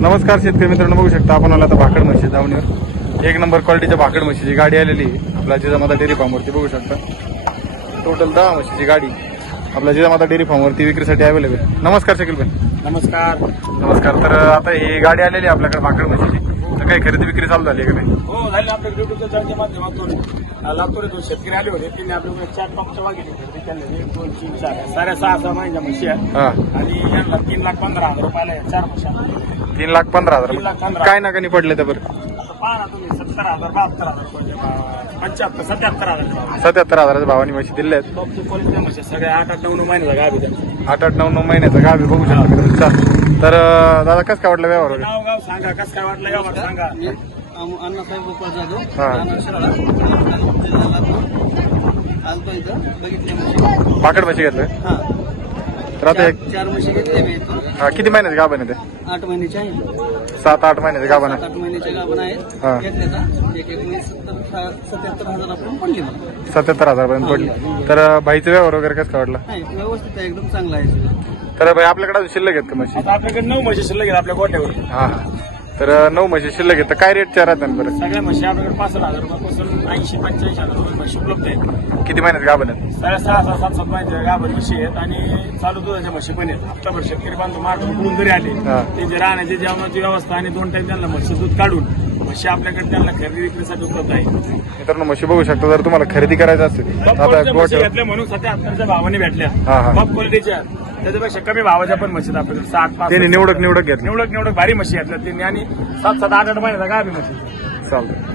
नमस्कार शेतकरी मित्रांनो बघू शकता आपण आला आता भाकड म्हशी धावणीवर एक नंबर क्वालिटीच्या भाकड म्हशीची गाडी आलेली आहे. आपल्या जिजामाता डेअरी फार्मवरती बघू शकता. टोटल दहा म्हशीची गाडी आपल्या जिजामाता डेअरी फार्मवरती विक्रीसाठी अवेलेबल नमस्कार शकील भाई. नमस्कार. नमस्कार. तर आता ही गाडी आलेली आहे आपल्याकडे भाकड म्हशीची. तर खरेदी विक्री चालू झाली का नाही? हो झाले. आपल्या युट्यूबच्या चॅनलच्या माध्यमातून. लातूर दोन शेतकरी आले होते. त्यांनी आपल्याकडे चार पंपच्या वागितली खरेदी केली एक दोन तीन चार साऱ्या सहा सहा महिन्या म्हशी आहे हा. आणि यांना तीन लाख पंधरा हजार रुपयाला आहे, चार म्हशी तीन लाख पंधरा तीन लाख हजार पंधरा. काय नाकानी पडले त्या बरं? पहा ना तुम्ही सत्तर हजार बहात्तर हजार पडले, बा- पंच्याहत्तर सत्याहत्तर हजाराच्या भावानी म्हशी दिल्या आहेत. टॉपची क्वालिटी आठ आठ नऊ नऊ महिन्याचा गावी त्यांचा आठ आठ नऊ नऊ महिन्याचा गावी बघू शकता तर अं, दादा कसं काय वाटलं व्यवहार? वगैरे नाव गाव सांगा कसं काय वाटलं गावात सांगा अण्णासाहेब गोपाळ जाधव हा. राहणार शिराळा, जिल्हा लातूर. आलतो इथं बघितले म्हशी घेतलं? हा. तर आता एक चार- चार म्हशी घेतले मी इथून. हा, किती महिन्याचे गाभण आहे ते? आठ महिन्याचे आहे. सात आठ महिन्याचे गाभण सात आहे आठ महिन्याच्या गाभण हा. आहेत घेतल्या एक एक मी सत्तर सत्याहत्तर हजार आपण पडली मला सत्याहत्तर हजारपर्यंत पडली. तर अं, भाईचं व्यवहार वगैरे कसं वाटलं? नाही व्यवस्थित आहे. एकदम चांगला आहे. तर भाई आपल्याकडे अजून शिल्लक आहेत का म्हशी? आता आपल्याकडे नऊ म्हशी शिल्लक आहेत आपल्या गोट्यावर. हा हा. तर नऊ म्हशी शिल्लक तर काय रेटच्या राहतात बरं? सगळ्या म्हशी आपल्याकडे पाच हजार रुपयापासून ऐंशी पंच्याऐंशी हजार रुपये म्हशी उपलब्ध आहेत. किती महिन्याचे गाभण आहेत? साडे सहा सहा सात सात महिन्याच्या गाभण म्हशी आहेत आणि चालू दुधाच्या म्हशी पण आहेत. हप्ताभर शेतकरी बांधव मार्ग उकडून जरी आले. त्यांची राहण्याची जेवणाची व्यवस्था आणि दोन टाइम त्यांना म्हशी दूध काढून म्हशी आपल्याकडे त्यांना खरेदी विक्रीसाठी उपलब्ध आहे मित्रांनो म्हशी बघू शकता जर तुम्हाला खरेदी करायचं असेल तर आता घेतल्या म्हणून सध्या हप्त्याच्या भावाने भेटल्या. हा, हा. टॉप क्वालिटीच्या त्याच्यापेक्षा कमी भावाच्या पण म्हशी आहेत आपल्याकडे. सात पाच त्यांनी निवडक निवडक घेतली निवडक निवडक भारी म्हशी आहेत त्यांनी आणि सात सात आठ आठ महिन्याचा गाभी म्हशी चालतं